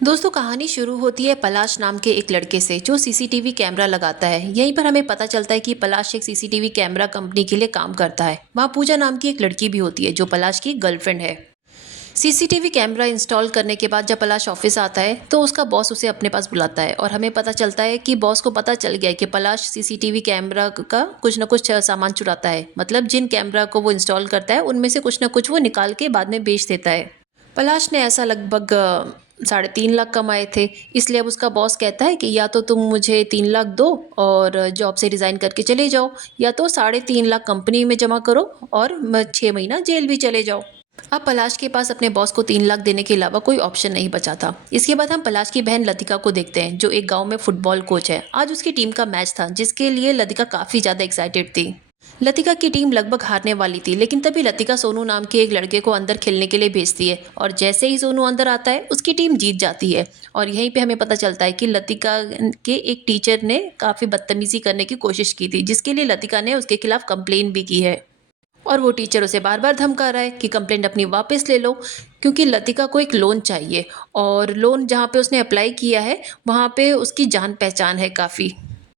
दोस्तों, कहानी शुरू होती है पलाश नाम के एक लड़के से जो सीसीटीवी कैमरा लगाता है। यहीं पर हमें पता चलता है कि पलाश एक सीसीटीवी कैमरा कंपनी के लिए काम करता है। वहाँ पूजा नाम की एक लड़की भी होती है जो पलाश की गर्लफ्रेंड है। सीसीटीवी कैमरा इंस्टॉल करने के बाद जब पलाश ऑफिस आता है तो उसका बॉस उसे अपने पास बुलाता है और हमें पता चलता है कि बॉस को पता चल गया है कि पलाश सीसीटीवी कैमरा का कुछ ना कुछ सामान चुराता है। मतलब जिन कैमरा को वो इंस्टॉल करता है उनमें से कुछ ना कुछ वो निकाल के बाद में बेच देता है। पलाश ने ऐसा लगभग 3.5 लाख कमाए थे। इसलिए अब उसका बॉस कहता है कि या तो तुम मुझे 3 लाख दो और जॉब से रिज़ाइन करके चले जाओ, या तो 3.5 लाख कंपनी में जमा करो और 6 महीना जेल भी चले जाओ। अब पलाश के पास अपने बॉस को 3 लाख देने के अलावा कोई ऑप्शन नहीं बचा था। इसके बाद हम पलाश की बहन लतिका को देखते हैं जो एक गांव में फुटबॉल कोच है। आज उसकी टीम का मैच था जिसके लिए लतिका काफ़ी ज़्यादा एक्साइटेड थी। लतिका की टीम लगभग हारने वाली थी, लेकिन तभी लतिका सोनू नाम के एक लड़के को अंदर खेलने के लिए भेजती है और जैसे ही सोनू अंदर आता है उसकी टीम जीत जाती है। और यहीं पे हमें पता चलता है कि लतिका के एक टीचर ने काफ़ी बदतमीजी करने की कोशिश की थी, जिसके लिए लतिका ने उसके खिलाफ कंप्लेन भी की है। और वो टीचर उसे बार बार धमका रहा है कि कंप्लेंट अपनी वापस ले लो, क्योंकि लतिका को एक लोन चाहिए और लोन जहाँ पे उसने अप्लाई किया है वहाँ पे उसकी जान पहचान है काफ़ी।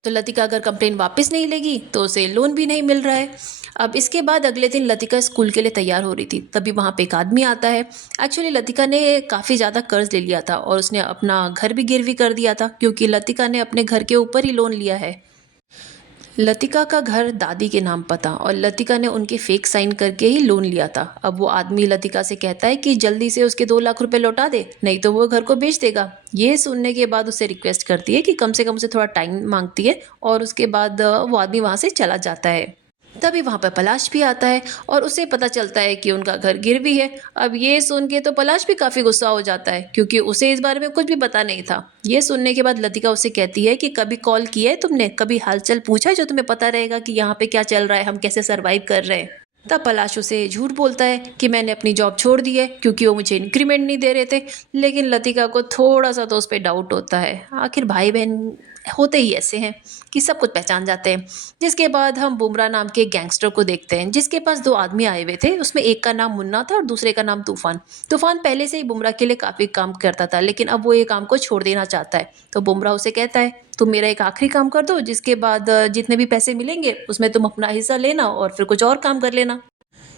तो लतिका अगर कंप्लेन वापस नहीं लेगी तो उसे लोन भी नहीं मिल रहा है। अब इसके बाद अगले दिन लतिका स्कूल के लिए तैयार हो रही थी, तभी वहाँ पे एक आदमी आता है। एक्चुअली लतिका ने काफ़ी ज़्यादा कर्ज ले लिया था और उसने अपना घर भी गिरवी कर दिया था, क्योंकि लतिका ने अपने घर के ऊपर ही लोन लिया है। लतिका का घर दादी के नाम पर था और लतिका ने उनके फेक साइन करके ही लोन लिया था। अब वो आदमी लतिका से कहता है कि जल्दी से उसके 2 लाख रुपए लौटा दे, नहीं तो वो घर को बेच देगा। ये सुनने के बाद उसे रिक्वेस्ट करती है कि कम से कम उसे थोड़ा टाइम मांगती है और उसके बाद वो आदमी वहाँ से चला जाता है। तभी वहाँ पर पलाश भी आता है और उसे पता चलता है कि उनका घर गिरवी है। अब ये सुन के तो पलाश भी काफ़ी गुस्सा हो जाता है, क्योंकि उसे इस बारे में कुछ भी पता नहीं था। ये सुनने के बाद लतिका उसे कहती है कि कभी कॉल किया है तुमने, कभी हालचाल पूछा है जो तुम्हें पता रहेगा कि यहाँ पे क्या चल रहा है, हम कैसे सरवाइव कर रहे हैं। तब पलाश उसे झूठ बोलता है कि मैंने अपनी जॉब छोड़ दी है क्योंकि वो मुझे इंक्रीमेंट नहीं दे रहे थे। लेकिन लतिका को थोड़ा सा तो उस पर डाउट होता है। आखिर भाई बहन होते ही ऐसे हैं कि सब कुछ पहचान जाते हैं। जिसके बाद हम बुमराह नाम के एक गैंगस्टर को देखते हैं जिसके पास 2 आदमी आए हुए थे। उसमें एक का नाम मुन्ना था और दूसरे का नाम तूफान। तूफान पहले से ही बुमराह के लिए काफ़ी काम करता था, लेकिन अब वो ये काम को छोड़ देना चाहता है। तो बुमराह उसे कहता है तुम मेरा एक आखिरी काम कर दो, जिसके बाद जितने भी पैसे मिलेंगे उसमें तुम अपना हिस्सा लेना और फिर कुछ और काम कर लेना।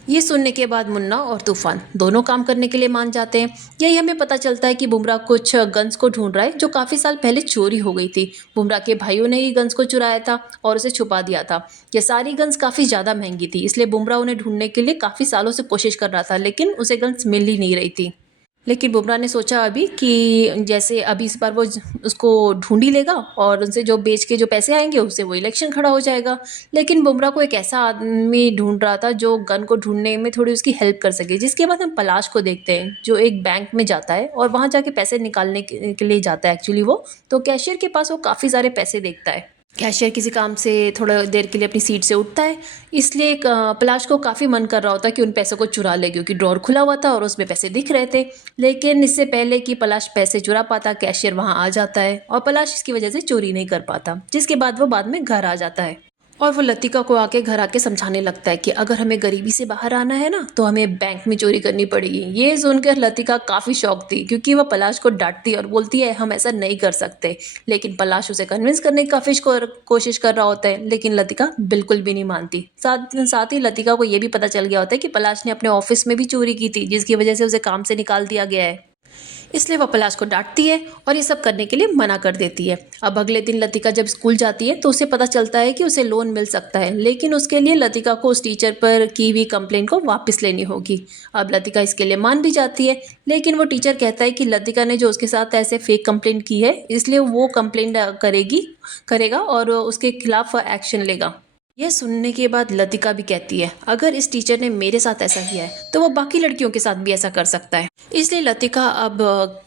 ये सुनने के बाद मुन्ना और तूफान दोनों काम करने के लिए मान जाते हैं। यही हमें पता चलता है कि बुमराह कुछ गन्स को ढूंढ रहा है जो काफ़ी साल पहले चोरी हो गई थी। बुमराह के भाइयों ने ही गन्स को चुराया था और उसे छुपा दिया था। ये सारी गन्स काफ़ी ज़्यादा महंगी थी, इसलिए बुमराह उन्हें ढूंढने के लिए काफ़ी सालों से कोशिश कर रहा था, लेकिन उसे गन्स मिल ही नहीं रही थी। लेकिन बुमराह ने सोचा अभी कि जैसे अभी इस बार वो उसको ढूंढ ही लेगा और उनसे जो बेच के जो पैसे आएंगे उससे वो इलेक्शन खड़ा हो जाएगा। लेकिन बुमराह को एक ऐसा आदमी ढूंढ रहा था जो गन को ढूंढने में थोड़ी उसकी हेल्प कर सके। जिसके बाद हम पलाश को देखते हैं जो एक बैंक में जाता है और वहाँ जाके पैसे निकालने के लिए जाता है। एक्चुअली वो तो कैशियर के पास वो काफ़ी सारे पैसे देखता है। कैशियर किसी काम से थोड़ा देर के लिए अपनी सीट से उठता है, इसलिए पलाश को काफ़ी मन कर रहा होता है कि उन पैसों को चुरा ले, क्योंकि ड्रॉर खुला हुआ था और उसमें पैसे दिख रहे थे। लेकिन इससे पहले कि पलाश पैसे चुरा पाता, कैशियर वहाँ आ जाता है और पलाश इसकी वजह से चोरी नहीं कर पाता। जिसके बाद वो बाद में घर आ जाता है और वो लतिका को आके घर आके समझाने लगता है कि अगर हमें गरीबी से बाहर आना है ना तो हमें बैंक में चोरी करनी पड़ेगी। ये सुनकर लतिका काफ़ी शौक थी, क्योंकि वह पलाश को डांटती है और बोलती है हम ऐसा नहीं कर सकते। लेकिन पलाश उसे कन्विंस करने की काफ़ी कोशिश कर रहा होता है, लेकिन लतिका बिल्कुल भी नहीं मानती। साथ साथ ही लतिका को ये भी पता चल गया होता है कि पलाश ने अपने ऑफिस में भी चोरी की थी, जिसकी वजह से उसे काम से निकाल दिया गया है। इसलिए वह पलाश को डांटती है और ये सब करने के लिए मना कर देती है। अब अगले दिन लतिका जब स्कूल जाती है तो उसे पता चलता है कि उसे लोन मिल सकता है, लेकिन उसके लिए लतिका को उस टीचर पर की हुई कंप्लेन को वापस लेनी होगी। अब लतिका इसके लिए मान भी जाती है, लेकिन वो टीचर कहता है कि लतिका ने जो उसके साथ ऐसे फेक कंप्लेन की है, इसलिए वो कंप्लेन करेगा और उसके खिलाफ एक्शन लेगा। यह सुनने के बाद लतिका भी कहती है अगर इस टीचर ने मेरे साथ ऐसा किया है तो वो बाकी लड़कियों के साथ भी ऐसा कर सकता है। इसलिए लतिका अब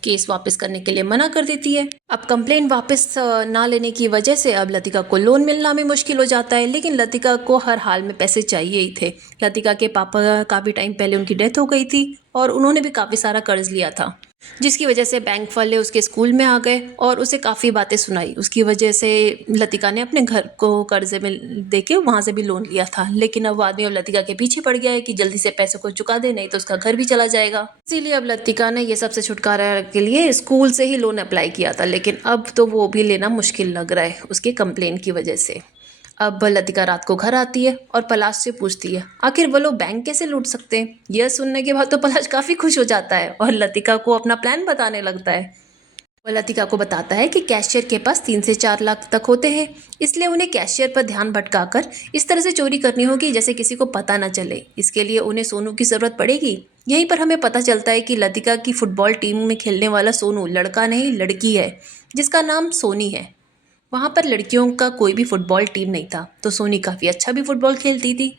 केस वापस करने के लिए मना कर देती है। अब कंप्लेन वापस ना लेने की वजह से अब लतिका को लोन मिलना भी मुश्किल हो जाता है, लेकिन लतिका को हर हाल में पैसे चाहिए ही थे। लतिका के पापा काफ़ी टाइम पहले उनकी डेथ हो गई थी और उन्होंने भी काफ़ी सारा कर्ज लिया था। जिसकी वजह से बैंक वाले उसके स्कूल में आ गए और उसे काफ़ी बातें सुनाई। उसकी वजह से लतिका ने अपने घर को कर्जे में देके वहाँ से भी लोन लिया था, लेकिन अब वो आदमी अब लतिका के पीछे पड़ गया है कि जल्दी से पैसों को चुका दे, नहीं तो उसका घर भी चला जाएगा। इसीलिए अब लतिका ने ये सबसे छुटकारा के लिए स्कूल से ही लोन अप्लाई किया था, लेकिन अब तो वो भी लेना मुश्किल लग रहा है उसके कंप्लेन की वजह से। अब लतिका रात को घर आती है और पलाश से पूछती है आखिर वो लोग बैंक कैसे लूट सकते हैं। यह सुनने के बाद तो पलाश काफ़ी खुश हो जाता है और लतिका को अपना प्लान बताने लगता है। वह लतिका को बताता है कि कैशियर के पास 3 से 4 लाख तक होते हैं, इसलिए उन्हें कैशियर पर ध्यान भटकाकर इस तरह से चोरी करनी होगी जैसे किसी को पता न चले। इसके लिए उन्हें सोनू की ज़रूरत पड़ेगी। यहीं पर हमें पता चलता है कि लतिका की फुटबॉल टीम में खेलने वाला सोनू लड़का नहीं लड़की है, जिसका नाम सोनी है। वहाँ पर लड़कियों का कोई भी फुटबॉल टीम नहीं था, तो सोनी काफ़ी अच्छा भी फुटबॉल खेलती थी,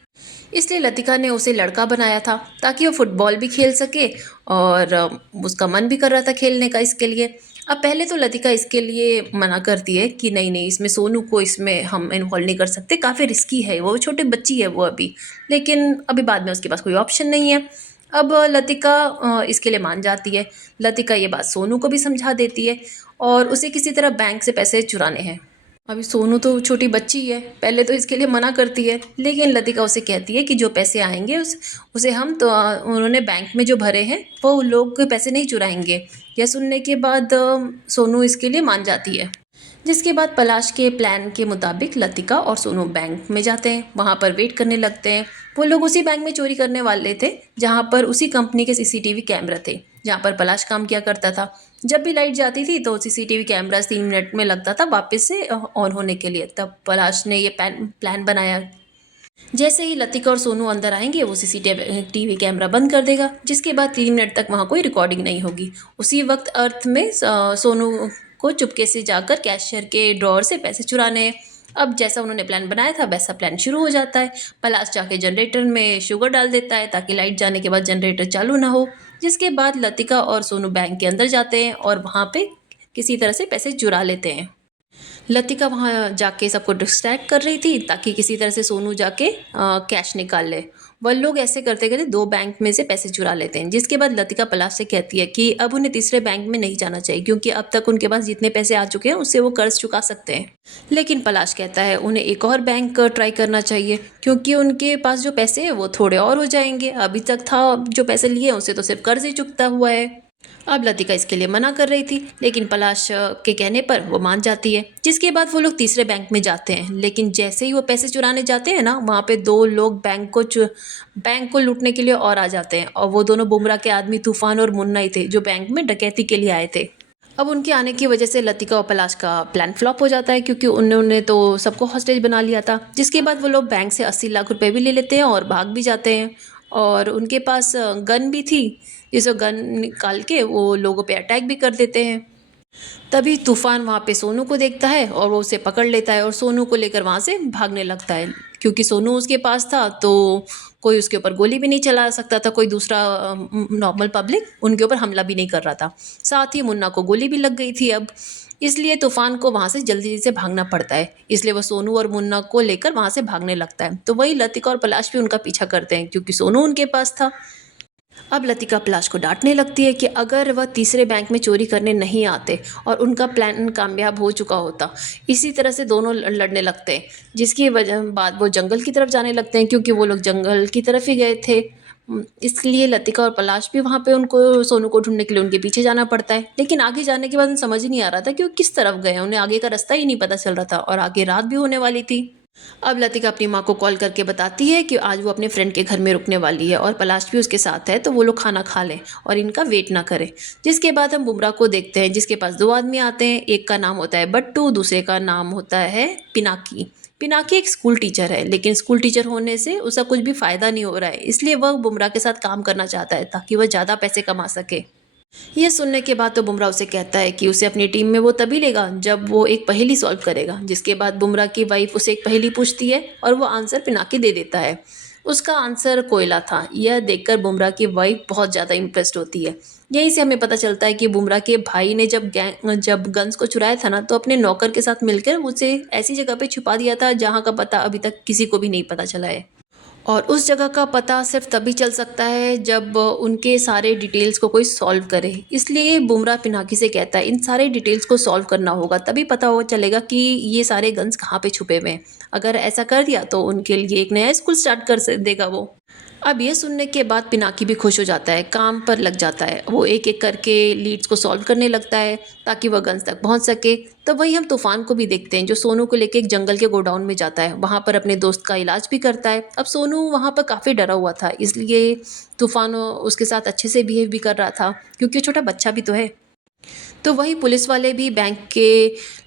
इसलिए लतिका ने उसे लड़का बनाया था ताकि वो फुटबॉल भी खेल सके और उसका मन भी कर रहा था खेलने का इसके लिए। अब पहले तो लतिका इसके लिए मना करती है कि नहीं नहीं, इसमें सोनू को इसमें हम इन्वॉल्व नहीं कर सकते, काफ़ी रिस्की है, वो छोटी बच्ची है वो अभी। लेकिन अभी बाद में उसके पास कोई ऑप्शन नहीं है। अब लतिका इसके लिए मान जाती है। लतिका ये बात सोनू को भी समझा देती है और उसे किसी तरह बैंक से पैसे चुराने हैं। अभी सोनू तो छोटी बच्ची है, पहले तो इसके लिए मना करती है, लेकिन लतिका उसे कहती है कि जो पैसे आएंगे उसे हम तो उन्होंने बैंक में जो भरे हैं वो लोग के पैसे नहीं चुराएंगे। यह सुनने के बाद सोनू इसके लिए मान जाती है। जिसके बाद पलाश के प्लान के मुताबिक लतिका और सोनू बैंक में जाते हैं, वहाँ पर वेट करने लगते हैं। वो लोग उसी बैंक में चोरी करने वाले थे जहाँ पर उसी कंपनी के सीसीटीवी कैमरा थे जहाँ पर पलाश काम किया करता था। जब भी लाइट जाती थी तो सीसीटीवी कैमरा 3 मिनट में लगता था वापस से ऑन होने के लिए। तब पलाश ने ये प्लान बनाया। जैसे ही लतिका और सोनू अंदर आएंगे वो सीसीटीवी कैमरा बंद कर देगा, जिसके बाद 3 मिनट तक वहाँ कोई रिकॉर्डिंग नहीं होगी। उसी वक्त अर्थ में सोनू को चुपके से जाकर कैशियर के ड्रॉअर से पैसे चुराने हैं। अब जैसा उन्होंने प्लान बनाया था वैसा प्लान शुरू हो जाता है। पलाश जाके जनरेटर में शुगर डाल देता है ताकि लाइट जाने के बाद जनरेटर चालू ना हो। जिसके बाद लतिका और सोनू बैंक के अंदर जाते हैं और वहाँ पे किसी तरह से पैसे चुरा लेते हैं। लतिका वहाँ जाके सबको डिस्ट्रैक्ट कर रही थी ताकि किसी तरह से सोनू जाके कैश निकाल ले। वह लोग ऐसे करते करते 2 बैंक में से पैसे चुरा लेते हैं। जिसके बाद लतिका पलाश से कहती है कि अब उन्हें तीसरे बैंक में नहीं जाना चाहिए, क्योंकि अब तक उनके पास जितने पैसे आ चुके हैं उससे वो कर्ज चुका सकते हैं। लेकिन पलाश कहता है उन्हें एक और बैंक ट्राई करना चाहिए, क्योंकि उनके पास जो पैसे हैं वो थोड़े और हो जाएंगे। अभी तक था जो पैसे लिए हैं उससे तो सिर्फ कर्ज ही चुकता हुआ है। अब लतिका इसके लिए मना कर रही थी, लेकिन पलाश के कहने पर वो मान जाती है। जिसके बाद वो लोग तीसरे बैंक में जाते हैं, लेकिन जैसे ही वो पैसे चुराने जाते हैं ना, वहाँ पे 2 लोग बैंक को लूटने के लिए और आ जाते हैं। और वो दोनों बुमराह के आदमी तूफान और मुन्ना ही थे जो बैंक में डकैती के लिए आए थे। अब उनके आने की वजह से लतिका और पलाश का प्लान फ्लॉप हो जाता है, क्योंकि उन्होंने तो सबको हॉस्टेज बना लिया था। जिसके बाद वो लोग बैंक से 80 लाख रुपए भी ले लेते हैं और भाग भी जाते हैं। और उनके पास गन भी थी, जिससे गन निकाल के वो लोगों पे अटैक भी कर देते हैं। तभी तूफान वहाँ पे सोनू को देखता है और वो उसे पकड़ लेता है और सोनू को लेकर वहाँ से भागने लगता है। क्योंकि सोनू उसके पास था तो कोई उसके ऊपर गोली भी नहीं चला सकता था, कोई दूसरा नॉर्मल पब्लिक उनके ऊपर हमला भी नहीं कर रहा था। साथ ही मुन्ना को गोली भी लग गई थी अब, इसलिए तूफान को वहाँ से जल्दी से भागना पड़ता है। इसलिए वो सोनू और मुन्ना को लेकर वहाँ से भागने लगता है। तो वही लतिका और पलाश भी उनका पीछा करते हैं, क्योंकि सोनू उनके पास था। अब लतिका पलाश को डांटने लगती है कि अगर वह तीसरे बैंक में चोरी करने नहीं आते और उनका प्लान कामयाब हो चुका होता। इसी तरह से दोनों लड़ने लगते हैं, जिसकी वजह बाद वो जंगल की तरफ जाने लगते हैं, क्योंकि वो लोग जंगल की तरफ ही गए थे। इसलिए लतिका और पलाश भी वहाँ पे उनको सोनू को ढूंढने के लिए उनके पीछे जाना पड़ता है। लेकिन आगे जाने के बाद उन्हें समझ ही नहीं आ रहा था कि वो किस तरफ गए, उन्हें आगे का रास्ता ही नहीं पता चल रहा था और आगे रात भी होने वाली थी। अब लतिका अपनी माँ को कॉल करके बताती है कि आज वो अपने फ्रेंड के घर में रुकने वाली है और पलाश भी उसके साथ है, तो वो लोग खाना खा लें और इनका वेट ना करें। जिसके बाद हम बुमराह को देखते हैं, जिसके पास 2 आदमी आते हैं। एक का नाम होता है बट्टू, दूसरे का नाम होता है पिनाकी। पिनाकी एक स्कूल टीचर है, लेकिन स्कूल टीचर होने से उसका कुछ भी फ़ायदा नहीं हो रहा है, इसलिए वह बुमराह के साथ काम करना चाहता है ताकि वह ज़्यादा पैसे कमा सके। ये सुनने के बाद तो बुमराह उसे कहता है कि उसे अपनी टीम में वो तभी लेगा जब वो एक पहेली सॉल्व करेगा। जिसके बाद बुमराह की वाइफ उसे एक पहेली पूछती है और वो आंसर पिनाकी दे देता है। उसका आंसर कोयला था। यह देखकर बुमराह की वाइफ बहुत ज़्यादा इम्प्रेस्ड होती है। यहीं से हमें पता चलता है कि बुमराह के भाई ने जब गन्स को चुराया था ना, तो अपने नौकर के साथ मिलकर उसे ऐसी जगह पे छुपा दिया था जहाँ का पता अभी तक किसी को भी नहीं पता चला है। और उस जगह का पता सिर्फ तभी चल सकता है जब उनके सारे डिटेल्स को कोई सॉल्व करे। इसलिए बुमराह पिनाकी से कहता है इन सारे डिटेल्स को सॉल्व करना होगा, तभी पता हो चलेगा कि ये सारे गन्स कहाँ पे छुपे हुए हैं। अगर ऐसा कर दिया तो उनके लिए एक नया स्कूल स्टार्ट कर देगा वो। अब ये सुनने के बाद पिनाकी भी खुश हो जाता है, काम पर लग जाता है। वो एक एक करके लीड्स को सॉल्व करने लगता है ताकि वह गन्स तक पहुंच सके। तब वही हम तूफान को भी देखते हैं जो सोनू को लेके एक जंगल के गोडाउन में जाता है, वहां पर अपने दोस्त का इलाज भी करता है। अब सोनू वहां पर काफ़ी डरा हुआ था, इसलिए तूफान उसके साथ अच्छे से बिहेव भी कर रहा था क्योंकि वो छोटा बच्चा भी तो है। तो वही पुलिस वाले भी बैंक के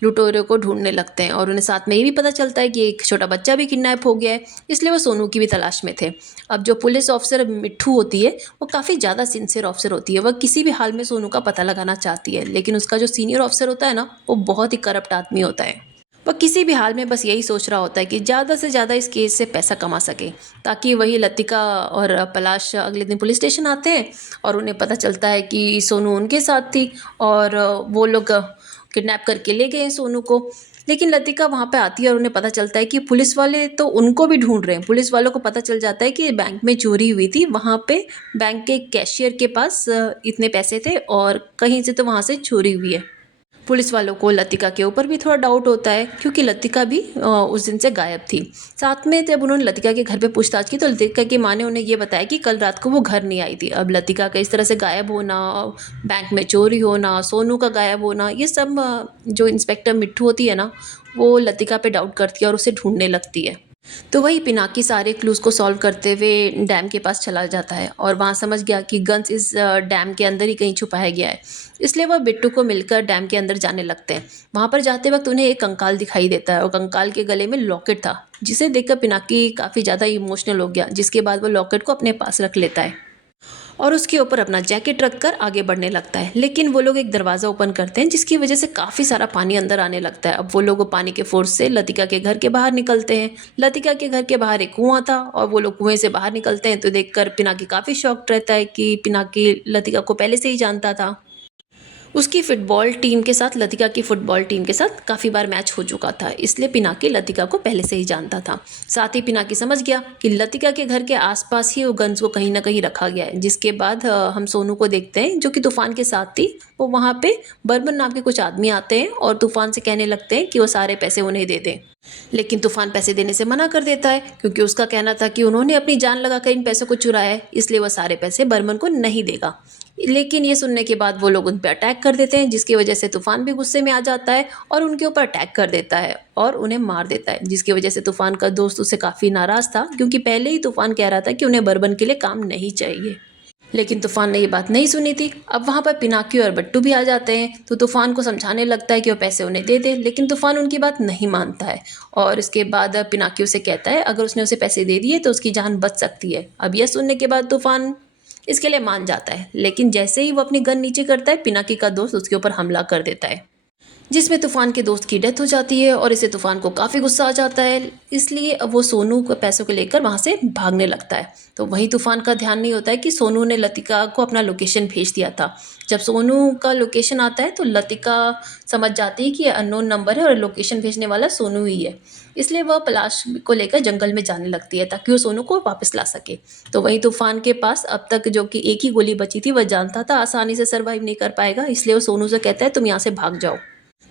लुटेरों को ढूंढने लगते हैं और उन्हें साथ में ये भी पता चलता है कि एक छोटा बच्चा भी किडनैप हो गया है, इसलिए वो सोनू की भी तलाश में थे। अब जो पुलिस ऑफिसर मिट्ठू होती है वो काफ़ी ज़्यादा सिंसियर ऑफिसर होती है, वह किसी भी हाल में सोनू का पता लगाना चाहती है। लेकिन उसका जो सीनियर ऑफिसर होता है ना, वो बहुत ही करप्ट आदमी होता है। वह किसी भी हाल में बस यही सोच रहा होता है कि ज़्यादा से ज़्यादा इस केस से पैसा कमा सके, ताकि वही लतिका और पलाश अगले दिन पुलिस स्टेशन आते हैं और उन्हें पता चलता है कि सोनू उनके साथ थी और वो लोग किडनैप करके ले गए हैं सोनू को। लेकिन लतिका वहाँ पे आती है और उन्हें पता चलता है कि पुलिस वाले तो उनको भी ढूंढ रहे हैं। पुलिस वालों को पता चल जाता है कि बैंक में चोरी हुई थी, वहाँ पे बैंक के कैशियर के पास इतने पैसे थे और कहीं से तो वहाँ से चोरी हुई है। पुलिस वालों को लतिका के ऊपर भी थोड़ा डाउट होता है क्योंकि लतिका भी उस दिन से गायब थी। साथ में जब उन्होंने लतिका के घर पे पूछताछ की तो लतिका की माँ ने उन्हें ये बताया कि कल रात को वो घर नहीं आई थी। अब लतिका का इस तरह से गायब होना, बैंक में चोरी होना, सोनू का गायब होना, ये सब जो इंस्पेक्टर मिट्ठू होती है ना, वो लतिका पे डाउट करती है और उसे ढूंढने लगती है। तो वही पिनाकी सारे क्लूज़ को सॉल्व करते हुए डैम के पास चला जाता है और वहाँ समझ गया कि गन्स इस डैम के अंदर ही कहीं छुपाया गया है। इसलिए वह बिट्टू को मिलकर डैम के अंदर जाने लगते हैं। वहाँ पर जाते वक्त उन्हें एक कंकाल दिखाई देता है और कंकाल के गले में लॉकेट था, जिसे देखकर पिनाकी काफ़ी ज़्यादा इमोशनल हो गया, जिसके बाद वो लॉकेट को अपने पास रख लेता है और उसके ऊपर अपना जैकेट रखकर आगे बढ़ने लगता है। लेकिन वो लोग एक दरवाज़ा ओपन करते हैं जिसकी वजह से काफ़ी सारा पानी अंदर आने लगता है। अब वो लोग पानी के फोर्स से लतिका के घर के बाहर निकलते हैं। लतिका के घर के बाहर एक कुआं था और वो लोग कुएं से बाहर निकलते हैं तो देखकर पिनाकी काफ़ी शॉक्ड रहता है कि पिनाकी लतिका को पहले से ही जानता था। उसकी फुटबॉल टीम के साथ लतिका की फुटबॉल टीम के साथ काफ़ी बार मैच हो चुका था, इसलिए पिनाकी लतिका को पहले से ही जानता था। साथ ही पिनाकी समझ गया कि लतिका के घर के आसपास ही वो गन्स को कहीं ना कहीं रखा गया है। जिसके बाद हम सोनू को देखते हैं जो कि तूफान के साथ थी। वो वहाँ पे बर्मन नाम के कुछ आदमी आते हैं और तूफान से कहने लगते हैं कि वो सारे पैसे उन्हें दे दें। लेकिन तूफान पैसे देने से मना कर देता है क्योंकि उसका कहना था कि उन्होंने अपनी जान लगाकर इन पैसों को चुराया है, इसलिए वह सारे पैसे बर्मन को नहीं देगा। लेकिन ये सुनने के बाद वो लोग उन पर अटैक कर देते हैं, जिसकी वजह से तूफान भी गुस्से में आ जाता है और उनके ऊपर अटैक कर देता है और उन्हें मार देता है। जिसकी वजह से तूफान का दोस्त उससे काफ़ी नाराज़ था क्योंकि पहले ही तूफान कह रहा था कि उन्हें बर्बन के लिए काम नहीं चाहिए। लेकिन तूफान ने ये बात नहीं सुनी थी। अब वहाँ पर पिनाकी और बट्टू भी आ जाते हैं तो तूफान को समझाने लगता है कि वो पैसे उन्हें दे दे, लेकिन तूफान उनकी बात नहीं मानता है और इसके बाद पिनाकी उसे कहता है अगर उसने उसे पैसे दे दिए तो उसकी जान बच सकती है। अब यह सुनने के बाद तूफान इसके लिए मान जाता है, लेकिन जैसे ही वो अपनी गन नीचे करता है पिनाकी का दोस्त उसके ऊपर हमला कर देता है, जिसमें तूफान के दोस्त की डेथ हो जाती है और इसे तूफान को काफ़ी गुस्सा आ जाता है। इसलिए अब वो सोनू को पैसों को लेकर वहाँ से भागने लगता है। तो वही तूफान का ध्यान नहीं होता है कि सोनू ने लतिका को अपना लोकेशन भेज दिया था। जब सोनू का लोकेशन आता है तो लतिका समझ जाती है कि ये अननोन नंबर है और लोकेशन भेजने वाला सोनू ही है। इसलिए वह पलाश को लेकर जंगल में जाने लगती है ताकि वो सोनू को वापस ला सके। तो वही तूफान के पास अब तक जो कि एक ही गोली बची थी, वह जानता था आसानी से सर्वाइव नहीं कर पाएगा, इसलिए वो सोनू से कहता है तुम यहाँ से भाग जाओ।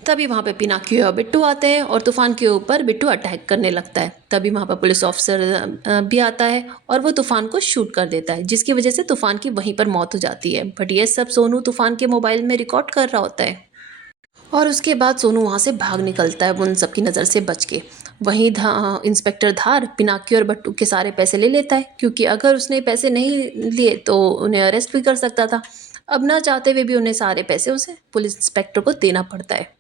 तभी वहाँ पे पिनाकी और बिट्टू आते हैं और तूफान के ऊपर बिट्टू अटैक करने लगता है। तभी वहाँ पर पुलिस ऑफिसर भी आता है और वो तूफान को शूट कर देता है, जिसकी वजह से तूफान की वहीं पर मौत हो जाती है। बट ये सब सोनू तूफान के मोबाइल में रिकॉर्ड कर रहा होता है और उसके बाद सोनू वहाँ से भाग निकलता है उन सबकी नज़र से बच के। वहीं इंस्पेक्टर धार पिनाकी और बट्टू के सारे पैसे ले लेता है क्योंकि अगर उसने पैसे नहीं लिए तो उन्हें अरेस्ट भी कर सकता था। अब ना चाहते हुए भी उन्हें सारे पैसे उसे पुलिस इंस्पेक्टर को देना पड़ता है।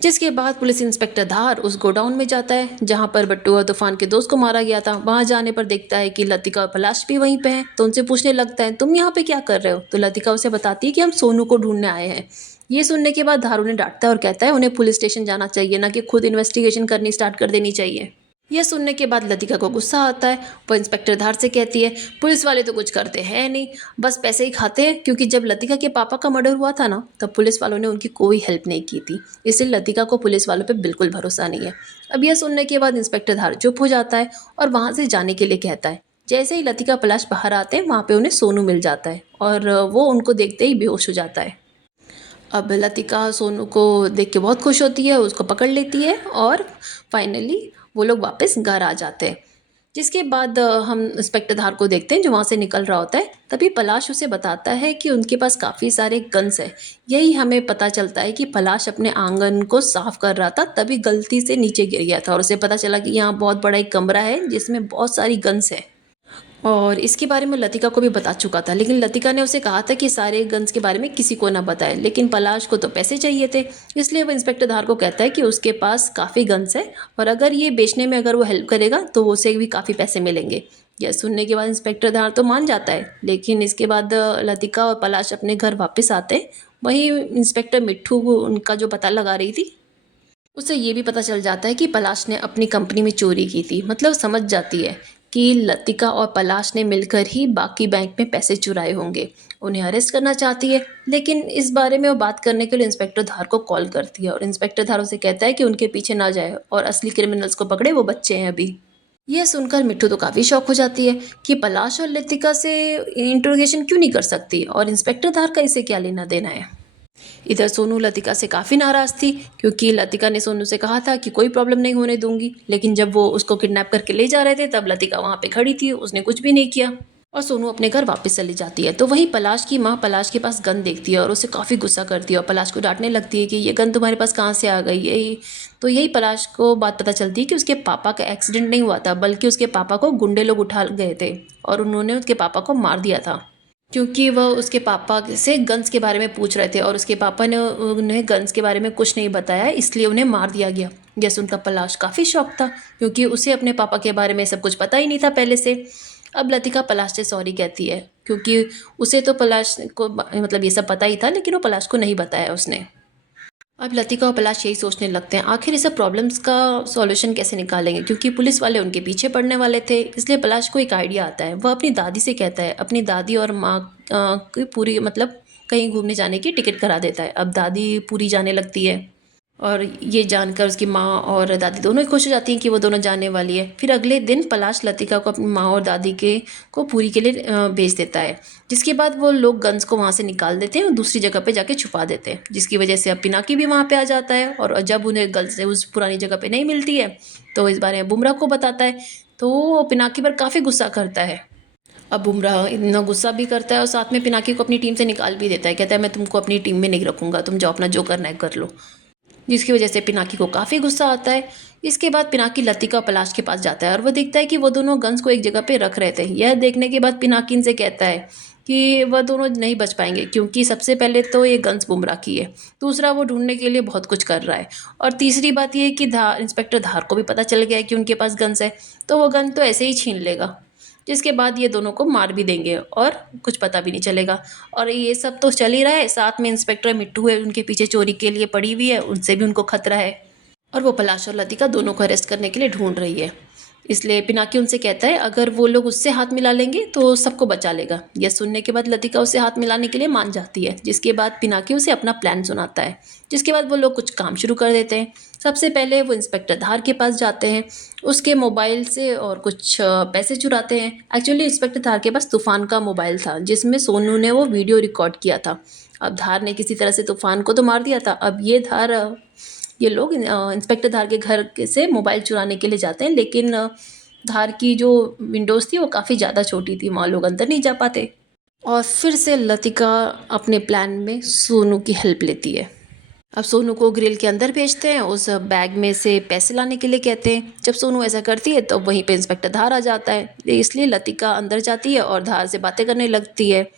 जिसके बाद पुलिस इंस्पेक्टर धार उस गोडाउन में जाता है जहां पर बट्टू और तूफान के दोस्त को मारा गया था। वहां जाने पर देखता है कि लतिका और पलाश भी वहीं पे हैं, तो उनसे पूछने लगता है तुम यहाँ पे क्या कर रहे हो। तो लतिका उसे बताती है कि हम सोनू को ढूंढने आए हैं। ये सुनने के बाद धार उन्हें डांटता है और कहता है उन्हें पुलिस स्टेशन जाना चाहिए, ना कि खुद इन्वेस्टिगेशन करनी स्टार्ट कर देनी चाहिए। यह सुनने के बाद लतिका को गुस्सा आता है। वो इंस्पेक्टर धार से कहती है पुलिस वाले तो कुछ करते हैं नहीं, बस पैसे ही खाते हैं, क्योंकि जब लतिका के पापा का मर्डर हुआ था ना, तब पुलिस वालों ने उनकी कोई हेल्प नहीं की थी। इसलिए लतिका को पुलिस वालों पे बिल्कुल भरोसा नहीं है। अब यह सुनने के बाद इंस्पेक्टर धार चुप हो जाता है और वहाँ से जाने के लिए कहता है, जैसे ही लतिका पलाश बाहर आते हैं वहाँ पे उन्हें सोनू मिल जाता है और वो उनको देखते ही बेहोश हो जाता है। अब लतिका सोनू को देख के बहुत खुश होती है, उसको पकड़ लेती है और फाइनली वो लोग वापस घर आ जाते हैं। जिसके बाद हम इंस्पेक्टर धार को देखते हैं जो वहाँ से निकल रहा होता है। तभी पलाश उसे बताता है कि उनके पास काफ़ी सारे गन्स हैं। यही हमें पता चलता है कि पलाश अपने आंगन को साफ कर रहा था, तभी गलती से नीचे गिर गया था और उसे पता चला कि यहाँ बहुत बड़ा एक कमरा है जिसमें बहुत सारी गन्स है। और इसके बारे में लतिका को भी बता चुका था, लेकिन लतिका ने उसे कहा था कि सारे गन्स के बारे में किसी को ना बताए, लेकिन पलाश को तो पैसे चाहिए थे। इसलिए वो इंस्पेक्टर धार को कहता है कि उसके पास काफ़ी गन्स है और अगर ये बेचने में अगर वो हेल्प करेगा तो उसे भी काफ़ी पैसे मिलेंगे। यह सुनने के बाद इंस्पेक्टर धार तो मान जाता है, लेकिन इसके बाद लतिका और पलाश अपने घर वापस आते हैं। वहीं इंस्पेक्टर मिट्ठू उनका जो पता लगा रही थी, उसे ये भी पता चल जाता है कि पलाश ने अपनी कंपनी में चोरी की थी। मतलब समझ जाती है कि लतिका और पलाश ने मिलकर ही बाकी बैंक में पैसे चुराए होंगे। उन्हें अरेस्ट करना चाहती है, लेकिन इस बारे में वो बात करने के लिए इंस्पेक्टर धार को कॉल करती है और इंस्पेक्टर धार उसे कहता है कि उनके पीछे ना जाए और असली क्रिमिनल्स को पकड़े, वो बच्चे हैं अभी। यह सुनकर मिट्ठू तो काफ़ी शौक हो जाती है कि पलाश और लतिका से इंट्रोगेशन क्यों नहीं कर सकती और इंस्पेक्टर धार का इसे क्या लेना देना है। इधर सोनू लतिका से काफ़ी नाराज़ थी क्योंकि लतिका ने सोनू से कहा था कि कोई प्रॉब्लम नहीं होने दूंगी, लेकिन जब वो उसको किडनैप करके ले जा रहे थे तब लतिका वहाँ पे खड़ी थी, उसने कुछ भी नहीं किया और सोनू अपने घर वापस चली जाती है। तो वहीं पलाश की माँ पलाश के पास गन देखती है और उसे काफ़ी गुस्सा करती है और पलाश को डांटने लगती है कि ये गन तुम्हारे पास कहाँ से आ गई। यही पलाश को बात पता चलती है कि उसके पापा का एक्सीडेंट नहीं हुआ था, बल्कि उसके पापा को गुंडे लोग उठा गए थे और उन्होंने उसके पापा को मार दिया था, क्योंकि वह उसके पापा से गन्स के बारे में पूछ रहे थे और उसके पापा ने उन्हें गन्स के बारे में कुछ नहीं बताया, इसलिए उन्हें मार दिया गया। यह सुनकर पलाश काफ़ी शॉक था क्योंकि उसे अपने पापा के बारे में सब कुछ पता ही नहीं था पहले से। अब लतिका पलाश से सॉरी कहती है क्योंकि उसे तो पलाश को मतलब ये सब पता ही था, लेकिन वो पलाश को नहीं बताया उसने। अब लतिका और पलाश यही सोचने लगते हैं आखिर इस प्रॉब्लम्स का सॉल्यूशन कैसे निकालेंगे, क्योंकि पुलिस वाले उनके पीछे पड़ने वाले थे। इसलिए पलाश को एक आइडिया आता है, वह अपनी दादी से कहता है, अपनी दादी और माँ की पूरी मतलब कहीं घूमने जाने की टिकट करा देता है। अब दादी पूरी जाने लगती है और ये जानकर उसकी माँ और दादी दोनों ही खुश हो जाती हैं कि वो दोनों जाने वाली है। फिर अगले दिन पलाश लतिका को अपनी माँ और दादी के को पूरी के लिए भेज देता है, जिसके बाद वो लोग गन्स को वहाँ से निकाल देते हैं और दूसरी जगह पे जाके छुपा देते हैं, जिसकी वजह से अब पिनाकी भी वहाँ पे आ जाता है। और जब उन्हें गन्स उस पुरानी जगह पे नहीं मिलती है तो इस बारे में बुमराह को बताता है, तो वो पिनाकी पर काफ़ी गुस्सा करता है। अब बुमराह इतना गुस्सा भी करता है और साथ में पिनाकी को अपनी टीम से निकाल भी देता है, कहता है मैं तुमको अपनी टीम में नहीं रखूँगा, तुम जाओ अपना जो करना है कर लो, जिसकी वजह से पिनाकी को काफ़ी गुस्सा आता है। इसके बाद पिनाकी लतिका और पलाश के पास जाता है और वह देखता है कि वो दोनों गन्स को एक जगह पे रख रहे थे। यह देखने के बाद पिनाकी इनसे कहता है कि वह दोनों नहीं बच पाएंगे, क्योंकि सबसे पहले तो ये गन्स बुमराह की है, दूसरा वो ढूंढने के लिए बहुत कुछ कर रहा है, और तीसरी बात ये है कि इंस्पेक्टर धार को भी पता चल गया है कि उनके पास गन्स है, तो वो गन तो ऐसे ही छीन लेगा, जिसके बाद ये दोनों को मार भी देंगे और कुछ पता भी नहीं चलेगा। और ये सब तो चल ही रहा है, साथ में इंस्पेक्टर मिट्टू है उनके पीछे चोरी के लिए पड़ी हुई है, उनसे भी उनको खतरा है और वो पलाश और लतिका दोनों को अरेस्ट करने के लिए ढूंढ रही है। इसलिए पिनाकी उनसे कहता है अगर वो लोग उससे हाथ मिला लेंगे तो सबको बचा लेगा। यह सुनने के बाद लतिका उसे हाथ मिलाने के लिए मान जाती है, जिसके बाद पिनाकी उसे अपना प्लान सुनाता है। जिसके बाद वो लोग कुछ काम शुरू कर देते हैं। सबसे पहले वो इंस्पेक्टर धार के पास जाते हैं, उसके मोबाइल से और कुछ पैसे चुराते हैं। एक्चुअली इंस्पेक्टर धार के पास तूफान का मोबाइल था जिसमें सोनू ने वो वीडियो रिकॉर्ड किया था। अब धार ने किसी तरह से तूफान को तो मार दिया था। अब ये लोग इंस्पेक्टर धार के घर से मोबाइल चुराने के लिए जाते हैं, लेकिन धार की जो विंडोज़ थी वो काफ़ी ज़्यादा छोटी थी, वहाँ लोग अंदर नहीं जा पाते। और फिर से लतिका अपने प्लान में सोनू की हेल्प लेती है। अब सोनू को ग्रिल के अंदर भेजते हैं, उस बैग में से पैसे लाने के लिए कहते हैं। जब सोनू ऐसा करती है तो वहीं पे इंस्पेक्टर धार आ जाता है, इसलिए लतिका अंदर जाती है और धार से बातें करने लगती है।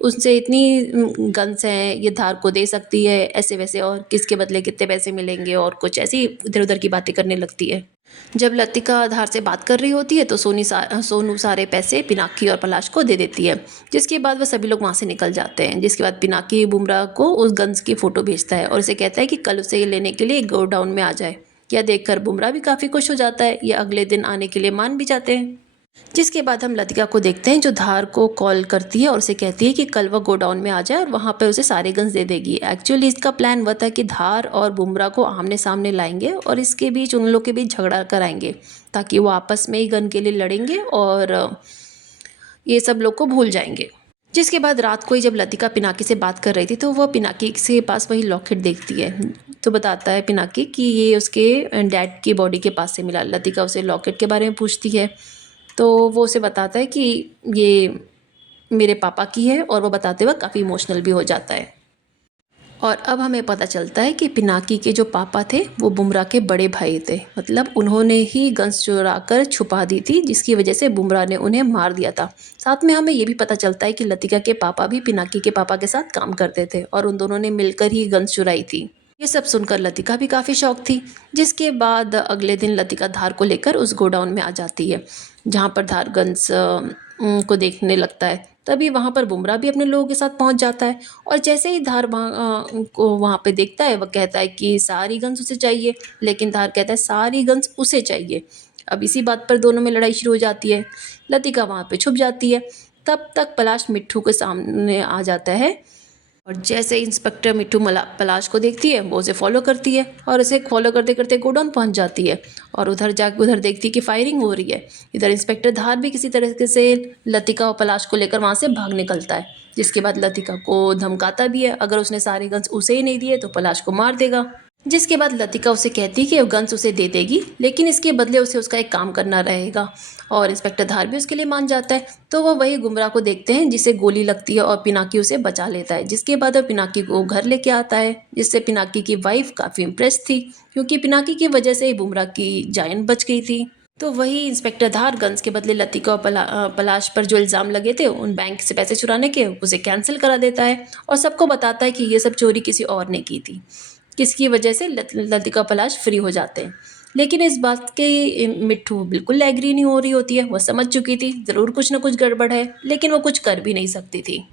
उससे इतनी गन्स हैं, ये धार को दे सकती है ऐसे वैसे, और किसके बदले कितने पैसे मिलेंगे और कुछ ऐसी इधर उधर की बातें करने लगती है। जब लतिका धार से बात कर रही होती है तो सोनू सारे पैसे पिनाकी और पलाश को दे देती है, जिसके बाद वह सभी लोग वहाँ से निकल जाते हैं। जिसके बाद पिनाकी बुमराह को उस गन्स की फ़ोटो भेजता है और उसे कहता है कि कल उसे ये लेने के लिए गोडाउन में आ जाए। यह देखकर बुमराह भी काफ़ी खुश हो जाता है, यह अगले दिन आने के लिए मान भी जाते हैं। जिसके बाद हम लतिका को देखते हैं जो धार को कॉल करती है और उसे कहती है कि कल वह गोडाउन में आ जाए और वहाँ पर उसे सारे गन्स दे देगी। एक्चुअली इसका प्लान वह था कि धार और बुमराह को आमने सामने लाएंगे और इसके बीच उन लोग के बीच झगड़ा कराएंगे, ताकि वो आपस में ही गन के लिए लड़ेंगे और ये सब लोग को भूल जाएंगे। जिसके बाद रात को ही जब लतिका पिनाकी से बात कर रही थी तो वह पिनाकी के पास वही लॉकेट देखती है। तो बताता है पिनाकी कि ये उसके डैड की बॉडी के पास से मिला। लतिका उसे लॉकेट के बारे में पूछती है तो वो उसे बताता है कि ये मेरे पापा की है, और वो बताते वक्त काफ़ी इमोशनल भी हो जाता है। और अब हमें पता चलता है कि पिनाकी के जो पापा थे वो बुमराह के बड़े भाई थे, मतलब उन्होंने ही गन्स चुरा कर छुपा दी थी, जिसकी वजह से बुमराह ने उन्हें मार दिया था। साथ में हमें ये भी पता चलता है कि लतिका के पापा भी पिनाकी के पापा के साथ काम करते थे और उन दोनों ने मिलकर ही गन्स चुराई थी। ये सब सुनकर लतिका भी काफ़ी शौक थी। जिसके बाद अगले दिन लतिका धार को लेकर उस गोडाउन में आ जाती है जहाँ पर धार गन्स को देखने लगता है। तभी वहाँ पर बुमराह भी अपने लोगों के साथ पहुँच जाता है, और जैसे ही धार को वहाँ पे देखता है, वह कहता है कि सारी गन्स उसे चाहिए, लेकिन धार कहता है सारी गन्स उसे चाहिए। अब इसी बात पर दोनों में लड़ाई शुरू हो जाती है। लतिका वहाँ पे छुप जाती है। तब तक पलाश मिट्ठू के सामने आ जाता है, और जैसे इंस्पेक्टर मिट्ठू पलाश को देखती है वो उसे फॉलो करती है, और उसे फॉलो करते करते गोडाउन पहुंच जाती है, और उधर देखती है कि फायरिंग हो रही है। इधर इंस्पेक्टर धार भी किसी तरीके से लतिका और पलाश को लेकर वहां से भाग निकलता है। जिसके बाद लतिका को धमकाता भी है, अगर उसने सारे गन्स उसे ही नहीं दिए तो पलाश को मार देगा। जिसके बाद लतिका उसे कहती है कि वो गन्स उसे दे देगी, लेकिन इसके बदले उसे उसका एक काम करना रहेगा, और इंस्पेक्टर धार भी उसके लिए मान जाता है। तो वह वही गुमराह को देखते हैं जिसे गोली लगती है, और पिनाकी उसे बचा लेता है। जिसके बाद वह पिनाकी को घर लेके आता है, जिससे पिनाकी की वाइफ काफ़ी इम्प्रेस थी, क्योंकि पिनाकी की वजह से ही बुमराह की जान बच गई थी। तो वही इंस्पेक्टर धार गन्स के बदले लतिका और पलाश पर जो इल्ज़ाम लगे थे उन बैंक से पैसे चुराने के, उसे कैंसिल करा देता है, और सबको बताता है कि ये सब चोरी किसी और ने की थी, किसकी वजह से लतिका पलाश फ्री हो जाते हैं। लेकिन इस बात के मिट्ठू बिल्कुल एग्री नहीं हो रही होती है। वह समझ चुकी थी ज़रूर कुछ ना कुछ गड़बड़ है, लेकिन वो कुछ कर भी नहीं सकती थी।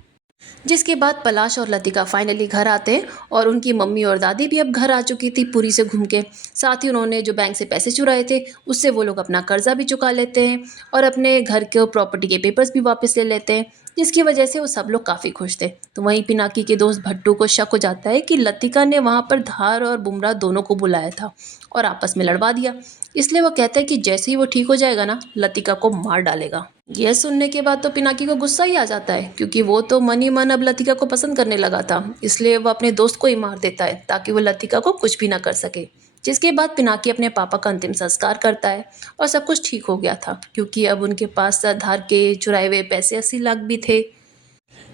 जिसके बाद पलाश और लतिका फाइनली घर आते हैं, और उनकी मम्मी और दादी भी अब घर आ चुकी थी पुरी से घूम के। साथ ही उन्होंने जो बैंक से पैसे चुराए थे उससे वो लोग अपना कर्जा भी चुका लेते हैं, और अपने घर के प्रॉपर्टी के पेपर्स भी वापस ले लेते हैं, जिसकी वजह से वो सब लोग काफ़ी खुश थे। तो वहीं पिनाकी के दोस्त भट्टू को शक हो जाता है कि लतिका ने वहाँ पर धार और बुमराह दोनों को बुलाया था और आपस में लड़वा दिया। इसलिए वो कहता है कि जैसे ही वो ठीक हो जाएगा ना, लतिका को मार डालेगा। यह सुनने के बाद तो पिनाकी को गुस्सा ही आ जाता है, क्योंकि वो तो मन ही मन अब लतिका को पसंद करने लगा था। इसलिए वो अपने दोस्त को ही मार देता है ताकि वो लतिका को कुछ भी ना कर सके। जिसके बाद पिनाकी अपने पापा का अंतिम संस्कार करता है, और सब कुछ ठीक हो गया था, क्योंकि अब उनके पास धार के चुराए हुए पैसे 80 लाख भी थे।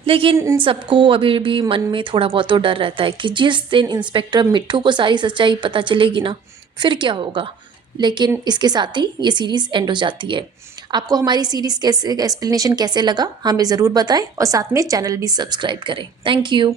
लेकिन इन सबको अभी भी मन में थोड़ा बहुत तो डर रहता है कि जिस दिन इंस्पेक्टर मिट्ठू को सारी सच्चाई पता चलेगी ना, फिर क्या होगा। लेकिन इसके साथ ही ये सीरीज़ एंड हो जाती है। आपको हमारी सीरीज़ कैसे एक्सप्लेनेशन कैसे लगा हमें ज़रूर बताएं, और साथ में चैनल भी सब्सक्राइब करें। Thank you.